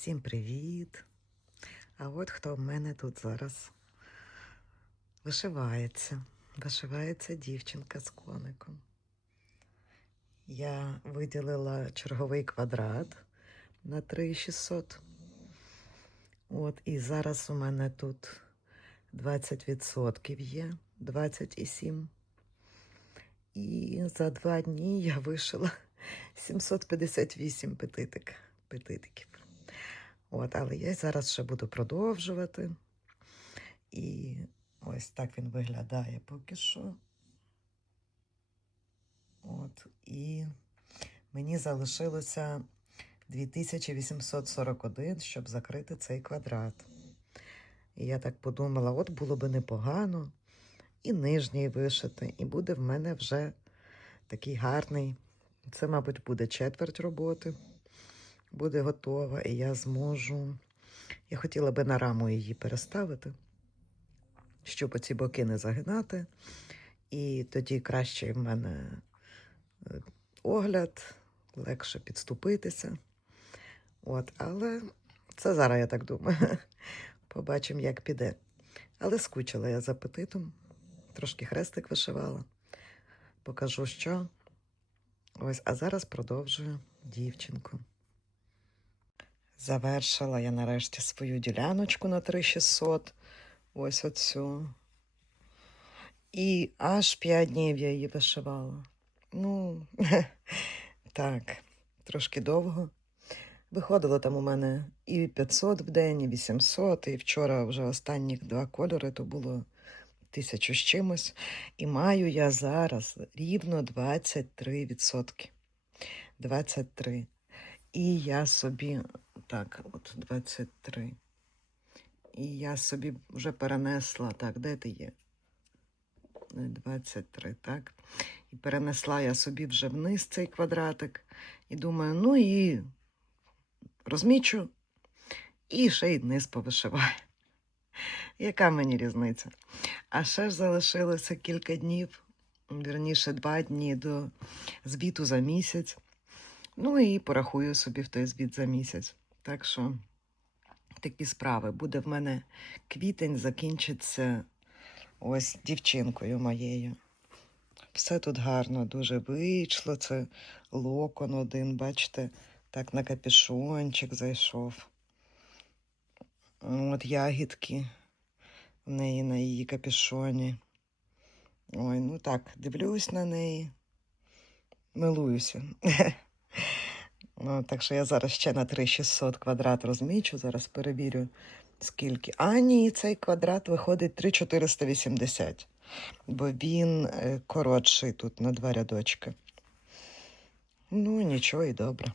Всім привіт! А от хто в мене тут зараз вишивається. Вишивається дівчинка з коником. Я виділила черговий квадрат на 3600. От, і зараз у мене тут 20% є, 27. І за два дні я вишила 758 петитик, петитиків. От, але я зараз ще буду продовжувати. І ось так він виглядає поки що. От, і мені залишилося 2841, щоб закрити цей квадрат. І я так подумала: от було би непогано і нижній вишити, і буде в мене вже такий гарний. Це, мабуть, буде четверть роботи буде готова, і я зможу. Я хотіла би на раму її переставити, щоб оці боки не загинати. І тоді краще в мене е, огляд, легше підступитися. От, але це зараз я так думаю. Побачимо, як піде. Але скучила я за апетитом, трошки хрестик вишивала. Покажу, що. Ось, а зараз продовжую дівчинку. Завершила я нарешті свою діляночку на 3600. Ось оцю. І аж 5 днів я її вишивала. Ну, так, трошки довго. Виходило там у мене і 500 в день, і 800, і вчора вже останні два кольори, то було тисячу з чимось. І маю я зараз рівно 23%. 23. І я собі, так, от 23. І я собі вже перенесла, так, де ти є? Е, 23, так. І перенесла я собі вже вниз цей квадратик. І думаю, ну і розмічу, і ще й вниз повишиваю. Яка мені різниця? А ще ж залишилося кілька днів, вірніше, два дні до звіту за місяць. Ну і порахую собі в той звіт за місяць. Так що такі справи. Буде в мене квітень, закінчиться ось дівчинкою моєю. Все тут гарно, дуже вийшло. Це локон один, бачите, так на капюшончик зайшов. От ягідки в неї на її капюшоні. Ой, ну так, дивлюсь на неї, милуюся. Ну, так що я зараз ще на 3600 квадрат розмічу, зараз перевірю, скільки. А, ні, цей квадрат виходить 3480, бо він е, коротший тут на два рядочки. Ну, нічого і добре.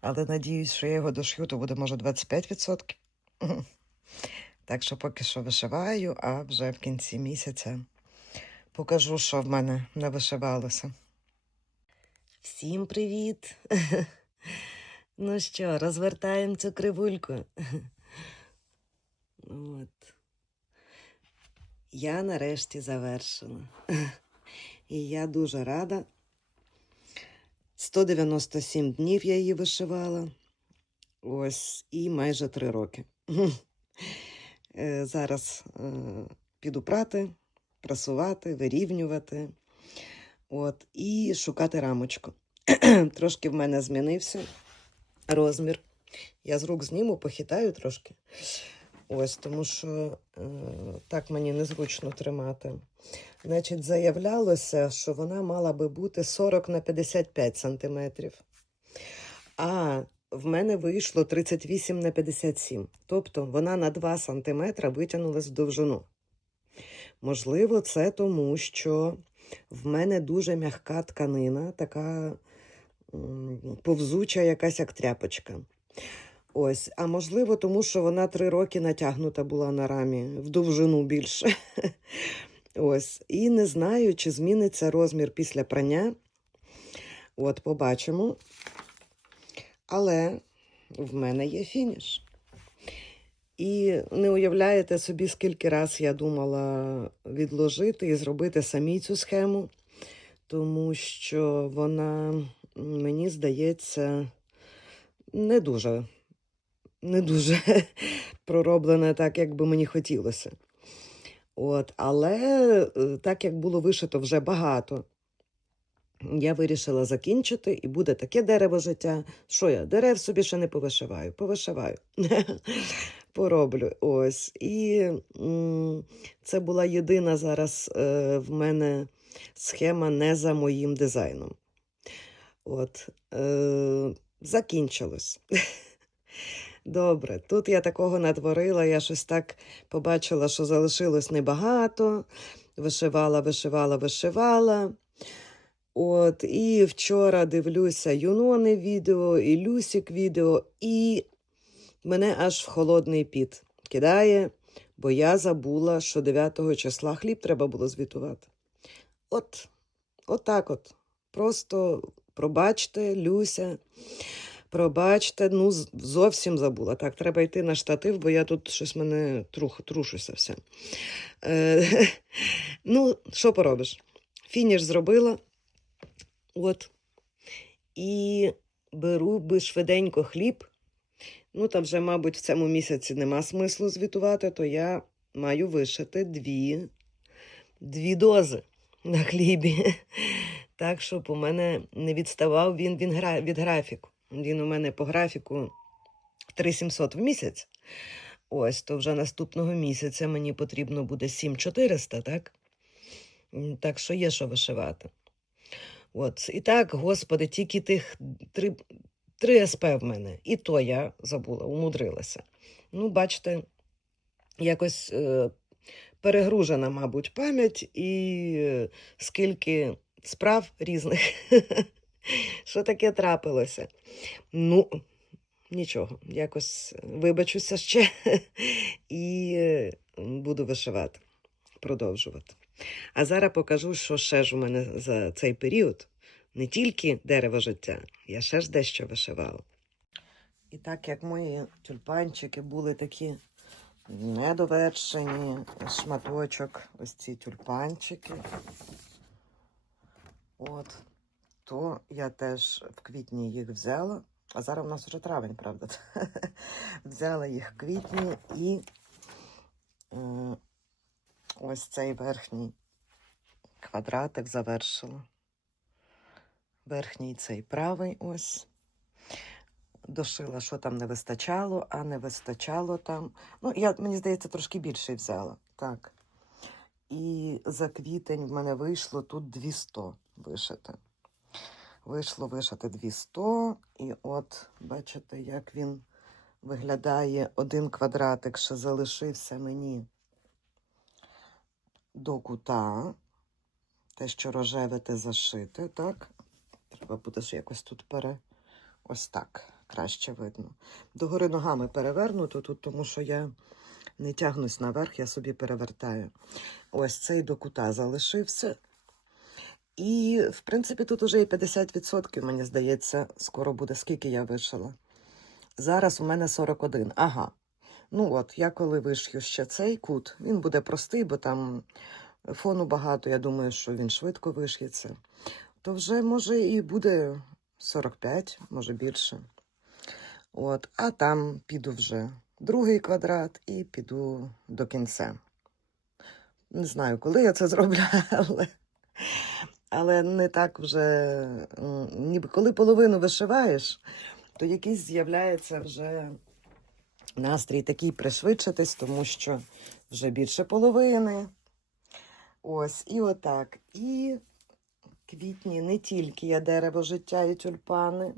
Але надіюсь, що я його дошью, то буде, може, 25%. Так що поки що вишиваю, а вже в кінці місяця покажу, що в мене не вишивалося. Всім привіт! Ну що, розвертаємо цю кривульку. От. Я нарешті завершила. І я дуже рада. 197 днів я її вишивала. Ось, і майже 3 роки. Е, Зараз е, піду прати, прасувати, вирівнювати. От, і шукати рамочку. Трошки в мене змінився розмір. Я з рук зніму, похитаю трошки. Ось, тому що е, так мені незручно тримати. Значить, заявлялося, що вона мала би бути 40 на 55 сантиметрів. А в мене вийшло 38 на 57. Тобто вона на 2 сантиметра витягнулась в довжину. Можливо, це тому, що в мене дуже м'яка тканина, така повзуча якась як тряпочка. Ось, а можливо, тому що вона три роки натягнута була на рамі в довжину більше. Ось, і не знаю, чи зміниться розмір після прання. От, побачимо. Але в мене є фініш. І не уявляєте собі, скільки раз я думала відложити і зробити самі цю схему, тому що вона, мені здається, не дуже не дуже пророблена так, як би мені хотілося. От, але е, так як було вишито вже багато, я вирішила закінчити, і буде таке дерево життя. Що я дерев собі ще не повишиваю, повишиваю. Пороблю. Ось. І це була єдина зараз е, в мене схема не за моїм дизайном. От, е, закінчилось. Добре, тут я такого натворила, я щось так побачила, що залишилось небагато. Вишивала, вишивала, вишивала. От, і вчора дивлюся Юнони відео, і Люсік відео, і мене аж в холодний піт кидає, бо я забула, що 9 числа хліб треба було звітувати. От, от так от. Просто пробачте, Люся, пробачте, ну зовсім забула. Так, треба йти на штатив, бо я тут щось мене трух, трушуся все. Е, ну, що поробиш? Фініш зробила. От. І беру би швиденько хліб. Ну, там вже, мабуть, в цьому місяці нема смислу звітувати, то я маю вишити дві, дві дози на хлібі. Так, щоб у мене не відставав він, від графіку. Він у мене по графіку 3700 в місяць. Ось, то вже наступного місяця мені потрібно буде 7400, так? Так що є що вишивати. От. І так, господи, тільки тих три, три СП в мене. І то я забула, умудрилася. Ну, бачите, якось е, перегружена, мабуть, пам'ять і е, скільки справ різних. Що таке трапилося? Ну, нічого, якось вибачуся ще і е, буду вишивати, продовжувати. А зараз покажу, що ще ж у мене за цей період. Не тільки дерево життя, я ще ж дещо вишивала. І так як мої тюльпанчики були такі недовершені, шматочок, ось ці тюльпанчики. От, то я теж в квітні їх взяла. А зараз у нас вже травень, правда? взяла їх в квітні і е, ось цей верхній квадратик завершила. Верхній цей правий ось. Дошила, що там не вистачало, а не вистачало там. Ну, я, мені здається, трошки більше взяла. Так. І за квітень в мене вийшло тут 200 вишити. Вийшло вишити 200. І от, бачите, як він виглядає. Один квадратик ще залишився мені до кута. Те, що рожеве, те зашите, так? Треба буде ж якось тут пере. Ось так краще видно. Догори ногами перевернуто тут, тому що я не тягнусь наверх, я собі перевертаю. Ось цей до кута залишився. І, в принципі, тут уже і 50%, мені здається, скоро буде, скільки я вишила. Зараз у мене 41. Ага. Ну от, я коли вишью ще цей кут, він буде простий, бо там фону багато, я думаю, що він швидко виш'ється. То вже, може, і буде 45, може більше. От, а там піду вже другий квадрат і піду до кінця. Не знаю, коли я це зроблю, але, але не так вже. Ніби коли половину вишиваєш, то якийсь з'являється вже настрій такий пришвидшитись, тому що вже більше половини. Ось, і отак. І квітні не тільки я дерево життя і тюльпани,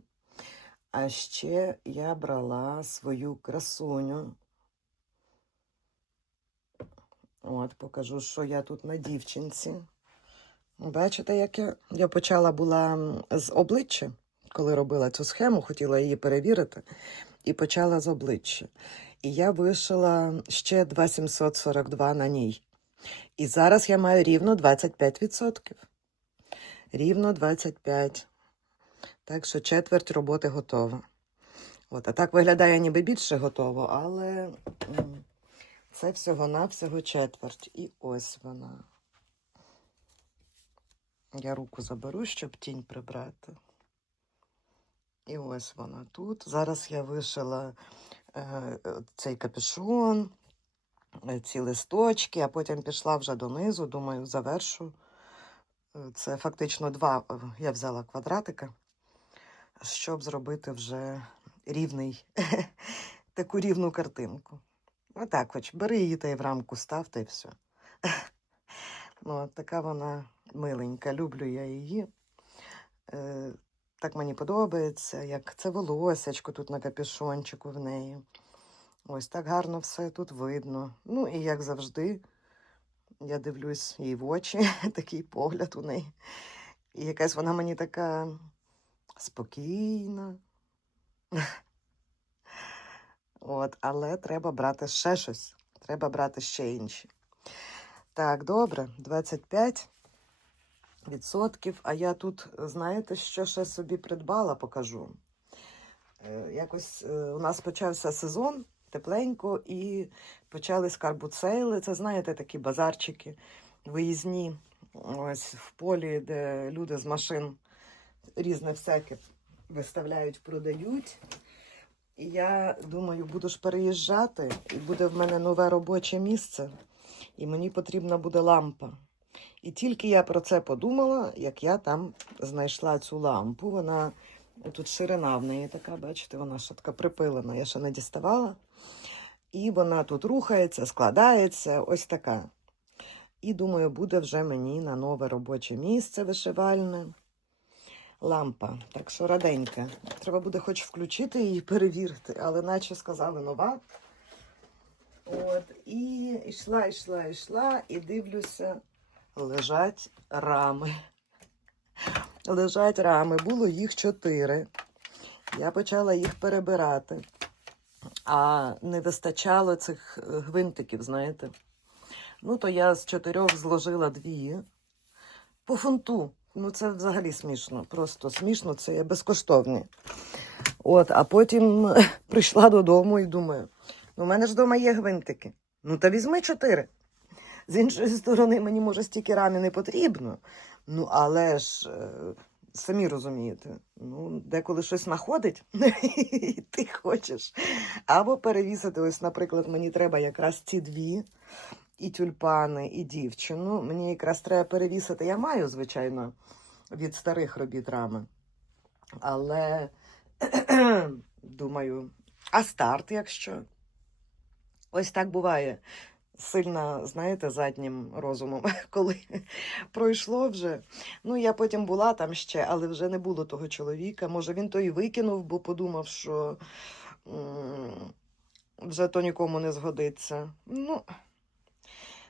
а ще я брала свою красуню. От, покажу, що я тут на дівчинці. Бачите, як я, я почала була з обличчя, коли робила цю схему, хотіла її перевірити, і почала з обличчя. І я вишила ще 2742 на ній. І зараз я маю рівно 25%. Рівно 25. Так що четверть роботи готова. От, а так виглядає ніби більше готово, але це всього-навсього четверть. І ось вона. Я руку заберу, щоб тінь прибрати. І ось вона тут. Зараз я вишила е, цей капюшон, е, ці листочки, а потім пішла вже донизу, думаю, завершу. Е, Це фактично два. е, Я взяла квадратика, щоб зробити вже рівний, таку рівну картинку. Отак, хоч бери її та й в рамку став, та й все. Ну, така вона миленька, люблю я її. Е, так мені подобається, як це волосячко тут на капюшончику в неї. Ось так гарно все тут видно. Ну і як завжди, я дивлюсь їй в очі, такий погляд у неї. І якась вона мені така спокійна. От, але треба брати ще щось. Треба брати ще інші. Так, добре, 25 відсотків. А я тут, знаєте, що ще собі придбала, покажу. Е, Якось е, у нас почався сезон тепленько і почались карбуцейли. Це, знаєте, такі базарчики виїзні. Ось в полі, де люди з машин різне всяке виставляють, продають. І я думаю, буду ж переїжджати, і буде в мене нове робоче місце, і мені потрібна буде лампа. І тільки я про це подумала, як я там знайшла цю лампу. Вона тут ширина в неї така, бачите, вона ще така припилена, я ще не діставала. І вона тут рухається, складається, ось така. І думаю, буде вже мені на нове робоче місце вишивальне. Лампа, так що раденька. Треба буде хоч включити її, перевірити, але наче сказали нова. От, і йшла, йшла, йшла, і дивлюся, лежать рами. Лежать рами, було їх чотири. Я почала їх перебирати, а не вистачало цих е, гвинтиків, знаєте. Ну, то я з чотирьох зложила дві по фунту. Ну, це взагалі смішно. Просто смішно, це є безкоштовні. От, а потім прийшла додому і думаю: ну, у мене ж вдома є гвинтики. Ну, та візьми чотири. З іншої сторони, мені може стільки рамі не потрібно. Ну, але ж е, самі розумієте, ну, деколи щось знаходить, і ти хочеш. Або перевісити, ось, наприклад, мені треба якраз ці дві, і тюльпани, і дівчину. Мені якраз треба перевісити. Я маю, звичайно, від старих робіт рами. Але думаю, а старт, якщо? Ось так буває. Сильно, знаєте, заднім розумом, коли пройшло вже. Ну, я потім була там ще, але вже не було того чоловіка. Може, він то і викинув, бо подумав, що вже то нікому не згодиться. Ну,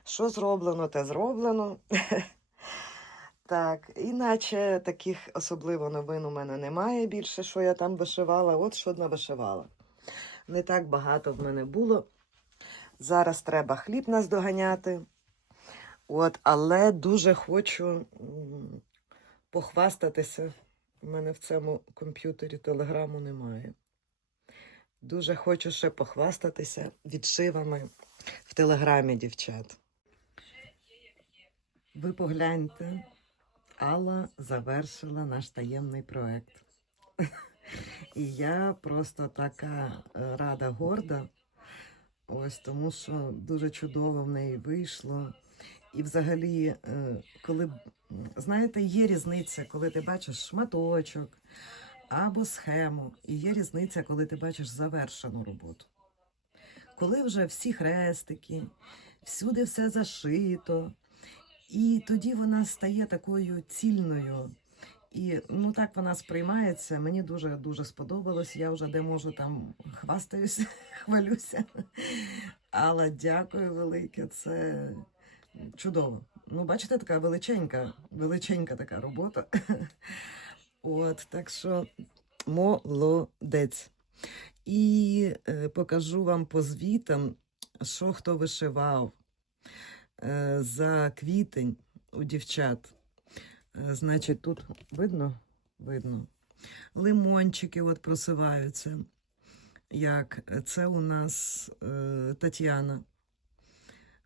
що зроблено, те зроблено. Так, іначе таких особливо новин у мене немає більше, що я там вишивала. От що навишивала. Не так багато в мене було. Зараз треба хліб наздоганяти. От, але дуже хочу похвастатися. У мене в цьому комп'ютері телеграму немає. Дуже хочу ще похвастатися відшивами в телеграмі, дівчат. Ви погляньте, Алла завершила наш таємний проект. І я просто така е, рада, горда. Ось тому, що дуже чудово в неї вийшло. І взагалі, е, коли знаєте, є різниця, коли ти бачиш шматочок або схему, і є різниця, коли ти бачиш завершену роботу. Коли вже всі хрестики, всюди все зашито, і тоді вона стає такою цільною. І ну так вона сприймається. Мені дуже дуже сподобалось. Я вже де можу там хвастаюся, хвалюся. Але дякую велике, це чудово. Ну, бачите, така величенька, величенька така робота. От, так що молодець. І е, покажу вам по звітам, що хто вишивав е, за квітень у дівчат. Е, Значить, тут видно? Видно. Лимончики от просиваються. Як це у нас е, Тетяна.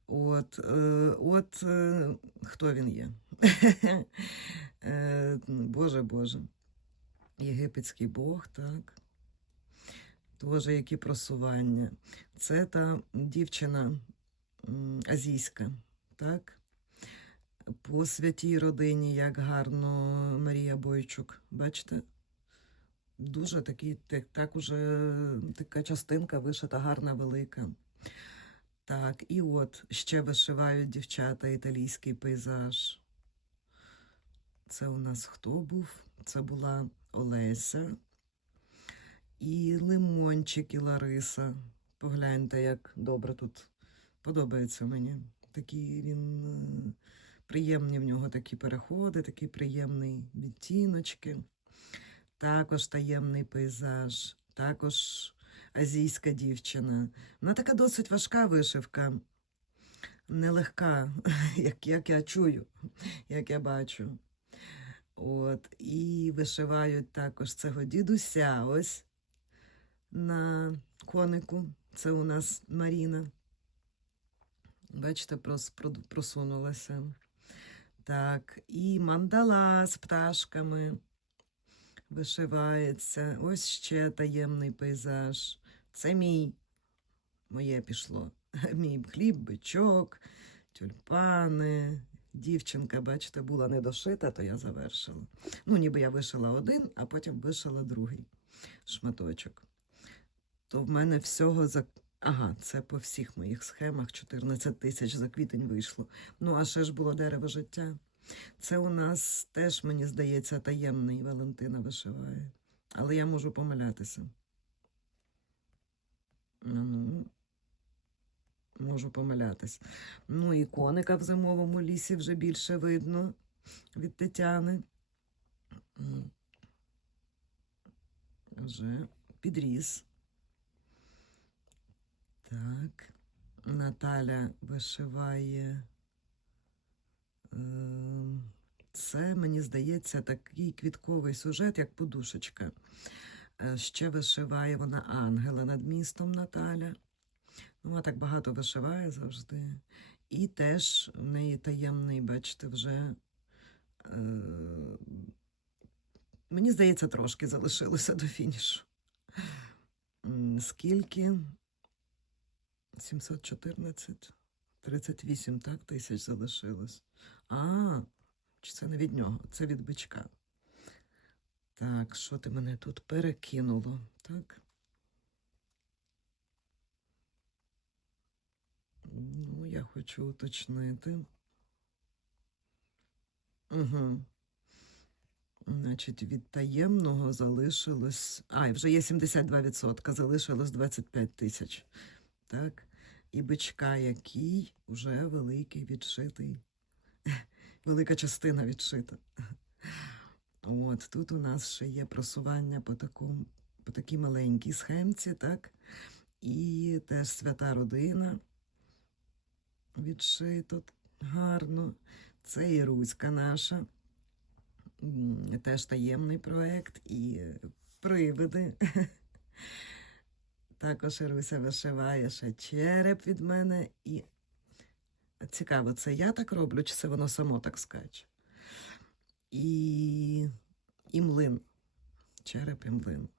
От, е, от е, хто він є? е, Боже Боже. Єгипетський Бог, так. Теж які просування. Це та дівчина азійська, так? По святій родині, як гарно Марія Бойчук. Бачите? Дуже такий, так, так уже така частинка вишита, гарна, велика. Так, і от ще вишивають дівчата італійський пейзаж. Це у нас хто був? Це була Олеся і Лимончик, і Лариса. Погляньте, як добре тут подобається мені. Такий він е, приємні в нього такі переходи, такі приємні відтіночки. Також таємний пейзаж, також азійська дівчина. Вона така досить важка вишивка, нелегка, як, як я чую, як я бачу. От, і вишивають також цього дідуся ось на конику. Це у нас Маріна. Бачите, прос, просунулася. Так, і мандала з пташками вишивається. Ось ще таємний пейзаж. Це мій, моє пішло. Мій хліб, бичок, тюльпани. Дівчинка, бачите, була не дошита, то я завершила. Ну, ніби я вишила один, а потім вишила другий шматочок. То в мене всього за. Ага, це по всіх моїх схемах 14 тисяч за квітень вийшло. Ну, а ще ж було дерево життя. Це у нас теж, мені здається, таємний Валентина вишиває. Але я можу помилятися. Ну, можу помилятись. Ну, і коника в зимовому лісі вже більше видно від Тетяни. Вже підріс. Так. Наталя вишиває. Ем, Це, мені здається, такий квітковий сюжет, як подушечка. Е, Ще вишиває вона ангела над містом Наталя. Ну, вона так багато вишиває завжди. І теж в неї таємний, бачите, вже. Е, мені здається, трошки залишилося до фінішу. Скільки? 714, 38, так, тисяч залишилось. А, чи це не від нього? Це від бичка. Так, що ти мене тут перекинуло, так? Ну, я хочу уточнити. Угу. Значить, від таємного залишилось. А, вже є 72%, залишилось 25 тисяч. Так? І бичка, який вже великий відшитий. Велика частина відшита. От тут у нас ще є просування по такому, по такій маленькій схемці, так? І теж свята родина відшито гарно. Це і Руська наша. Теж таємний проект і привиди. Також Іруся вишиває ще череп від мене. І цікаво, це я так роблю, чи це воно само так скаче? І, і млин. Череп і млин.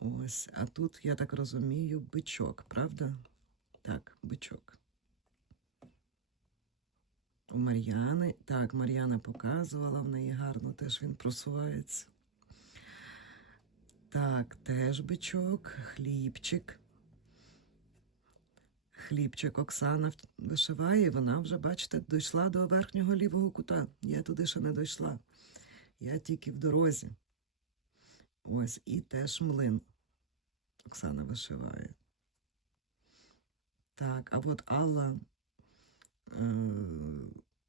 Ось, а тут, я так розумію, бичок, правда? Так, бичок. У Мар'яни. Так, Мар'яна показувала, в неї гарно теж він просувається. Так, теж бичок, хлібчик. Хлібчик Оксана вишиває, вона вже, бачите, дійшла до верхнього лівого кута. Я туди ще не дійшла. Я тільки в дорозі. Ось, і теж млин. Оксана вишиває. Так, а от Алла е,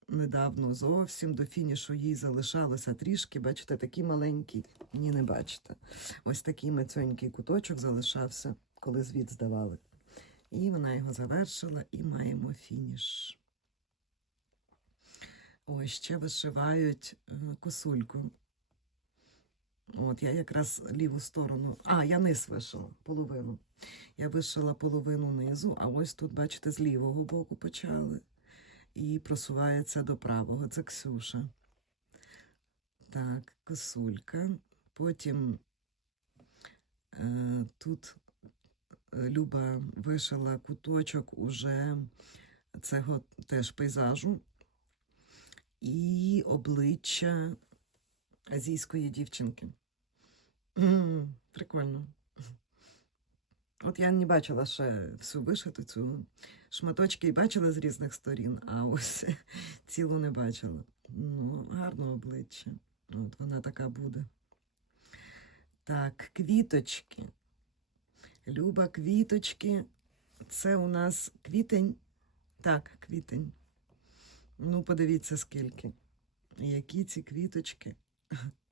недавно зовсім до фінішу їй залишалося трішки. Бачите, такий маленький. Ні, не бачите. Ось такий мацьонький куточок залишався, коли звіт здавали. І вона його завершила, і маємо фініш. Ось ще вишивають е, косульку. От я якраз ліву сторону. А, я низ вишила половину. Я вишила половину низу, а ось тут, бачите, з лівого боку почали. І просувається до правого. Це Ксюша. Так, косулька. Потім Е, Тут е, Люба вишила куточок уже цього теж пейзажу і обличчя азійської дівчинки. Прикольно. От я не бачила ще всю вишиту цю шматочки і бачила з різних сторін, а ось цілу не бачила. Ну, гарне обличчя. От вона така буде. Так, квіточки. Люба, квіточки. Це у нас квітень. Так, квітень. Ну, подивіться, скільки. Які ці квіточки.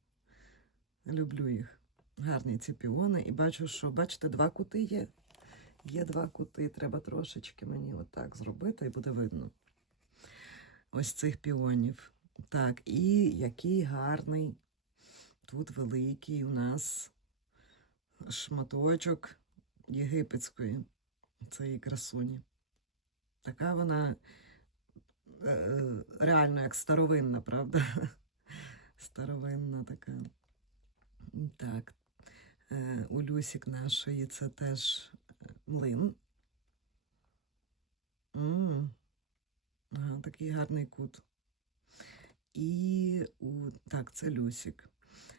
Люблю їх. Гарні ці піони. І бачу, що, бачите, два кути є. Є два кути. Треба трошечки мені отак зробити, і буде видно. Ось цих піонів. Так, і який гарний. Тут великий у нас шматочок єгипетської цієї красуні. Така вона е, реально як старовинна, правда? Старовинна така. Так. Е, у Люсік нашої це теж е, млин. м Ага, такий гарний кут. І у так, це Люсік.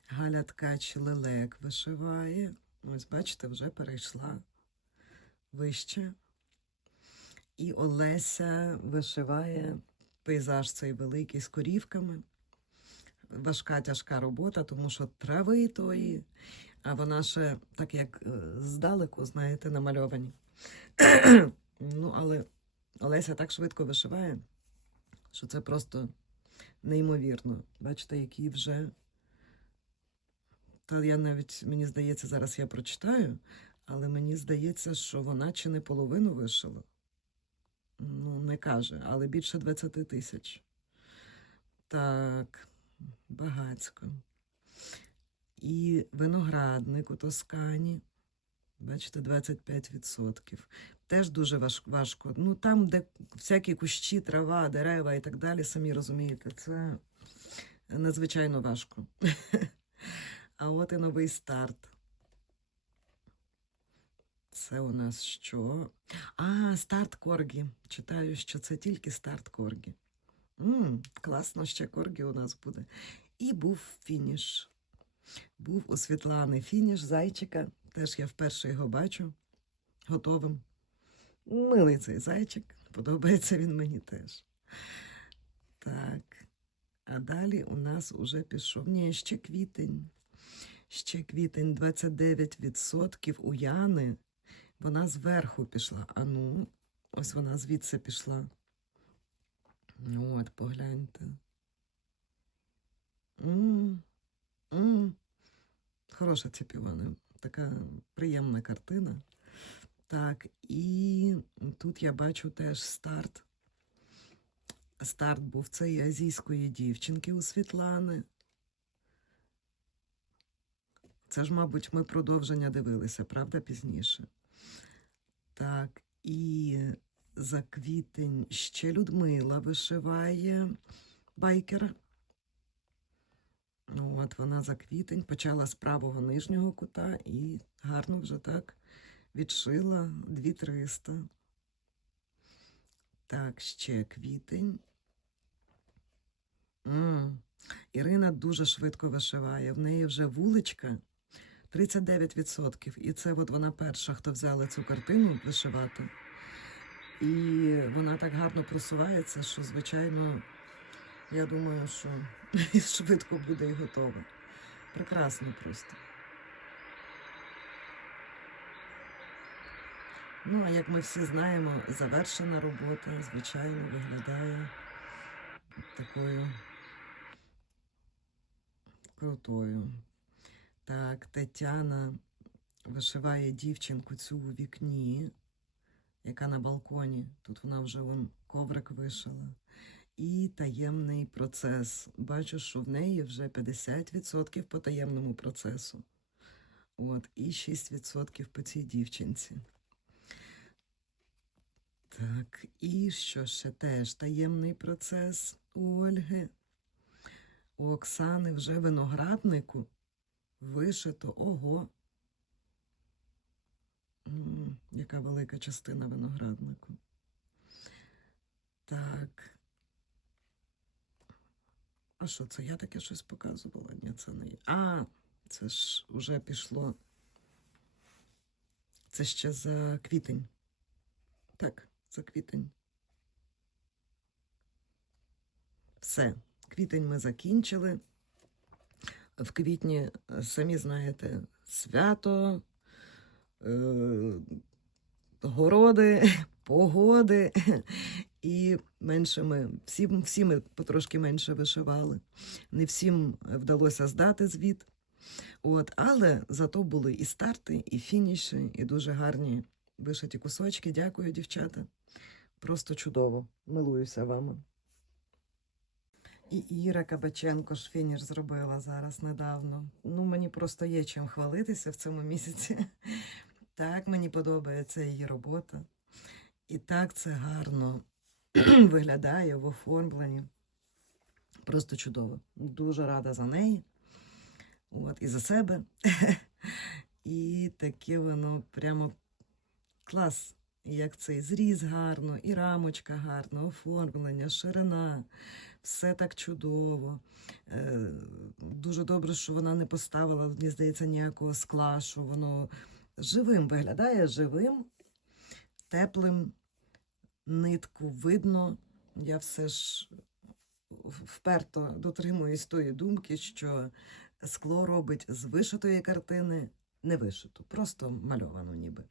Галя Ткач лелек вишиває. Ось, бачите, вже перейшла вище. І Олеся вишиває пейзаж цей великий з корівками. Важка тяжка робота, тому що трави тої, а вона ще так як е, здалеку, знаєте, намальовані. ну, але Олеся так швидко вишиває, що це просто неймовірно. Бачите, які вже. Та я навіть, мені здається, зараз я прочитаю, але мені здається, що вона чи не половину вишила. Ну, не каже, але більше 20 тисяч. Так, багацько. І виноградник у Тоскані. Бачите, 25%. Теж дуже важ- важко. Ну, там, де всякі кущі, трава, дерева і так далі, самі розумієте, це надзвичайно важко. А от і новий старт. Це у нас що? А, старт Коргі. Читаю, що це тільки старт Коргі. м класно, ще Коргі у нас буде. І був фініш. Був у Світлани фініш зайчика. Теж я вперше його бачу готовим. Милий цей зайчик. Подобається він мені теж. Так. А далі у нас уже пішов. Ні, ще квітень. Ще квітень 29% у Яни. Вона зверху пішла. А ну, ось вона звідси пішла. Ну, от, погляньте. м м Хороша ця півона. Така приємна картина. Так, і тут я бачу теж старт. Старт був цієї азійської дівчинки у Світлани. Це ж, мабуть, ми продовження дивилися, правда, пізніше. Так, і за квітень ще Людмила вишиває байкера. От вона за квітень почала з правого нижнього кута і гарно вже так відшила 2300. Так, ще квітень. м Ірина дуже швидко вишиває. В неї вже вуличка 39%. І це от вона перша, хто взяла цю картину вишивати. І вона так гарно просувається, що, звичайно, я думаю, що швидко буде і готова. Прекрасно просто. Ну, а як ми всі знаємо, завершена робота, звичайно, виглядає такою крутою. Так, Тетяна вишиває дівчинку цю у вікні, яка на балконі. Тут вона вже вон коврик вишила. І таємний процес. Бачу, що в неї вже 50% по таємному процесу. От, і 6% по цій дівчинці. Так, і що ще теж таємний процес у Ольги. У Оксани вже винограднику вишито ого. яка велика частина винограднику. Так. А що це? Я таке щось показувала? Ні, це не є. А, це ж уже пішло. Це ще за квітень. Так, за квітень. Все, квітень ми закінчили. В квітні, е, самі знаєте, свято, е, городи, погоди. І менше ми, всі, всі ми потрошки менше вишивали. Не всім вдалося здати звіт. От, але зато були і старти, і фініші, і дуже гарні вишиті кусочки. Дякую, дівчата. Просто чудово. Милуюся вами. І Іра Кабаченко ж фініш зробила зараз недавно. Ну, мені просто є чим хвалитися в цьому місяці. Так мені подобається її робота. І так це гарно виглядає в оформленні. Просто чудово. Дуже рада за неї. От, і за себе. І таке воно прямо клас. Як цей зріз гарно, і рамочка гарна, оформлення, ширина. Все так чудово. Е, дуже добре, що вона не поставила, мені здається, ніякого скла, що воно живим виглядає, живим, теплим, нитку видно. Я все ж вперто дотримуюсь тої думки, що скло робить з вишитої картини не вишиту, просто мальовану ніби.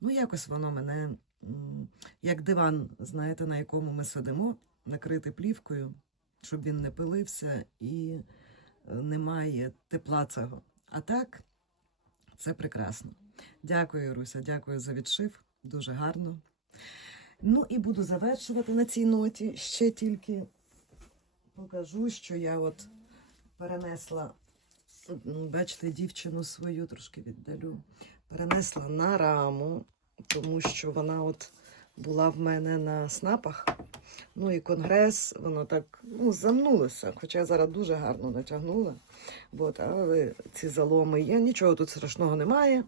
Ну, якось воно мене, як диван, знаєте, на якому ми сидимо, накритий плівкою, щоб він не пилився і е, немає тепла цього. А так, це прекрасно. Дякую, Руся, дякую за відшив. Дуже гарно. Ну і буду завершувати на цій ноті. Ще тільки покажу, що я от перенесла, бачите, дівчину свою трошки віддалю. Перенесла на раму, тому що вона от була в мене на снапах. Ну і конгрес, воно так ну, замнулося, хоча я зараз дуже гарно натягнула. От, але ці заломи є, нічого тут страшного немає.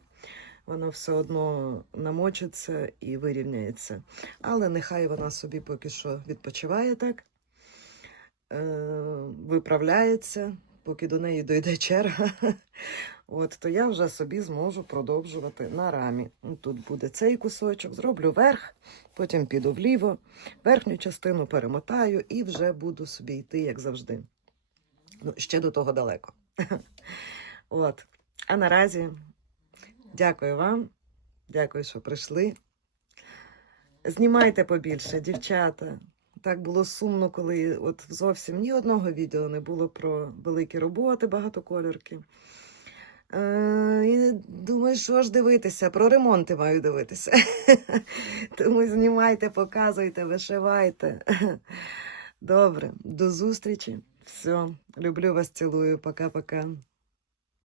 Воно все одно намочиться і вирівняється. Але нехай вона собі поки що відпочиває так, е, виправляється, поки до неї дойде черга. От, то я вже собі зможу продовжувати на рамі. Тут буде цей кусочок, зроблю верх, потім піду вліво, верхню частину перемотаю і вже буду собі йти, як завжди. Ну, ще до того далеко. От. А наразі дякую вам, дякую, що прийшли. Знімайте побільше, дівчата. Так було сумно, коли от зовсім ні одного відео не було про великі роботи, багатокольорки. Е, і думаю, що ж дивитися, про ремонти маю дивитися. Тому знімайте, показуйте, вишивайте. Добре, до зустрічі. Все, люблю вас, цілую. Пока-пока.